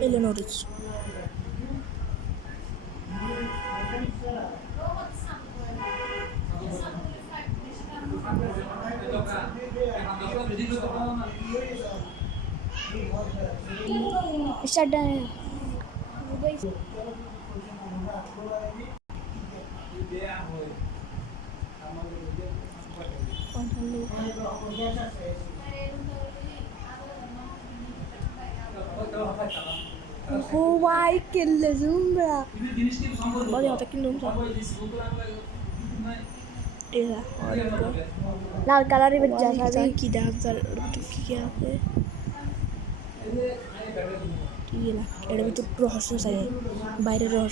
Eleanorich. Start done. Huwag killa zumbra. Bari hata killum sa. Era harika. লাল কালারের যা Wali যাবি ki dancer কি কি আছে কি না এটা ভিতর রহস্য আছে বাইরের রহস্য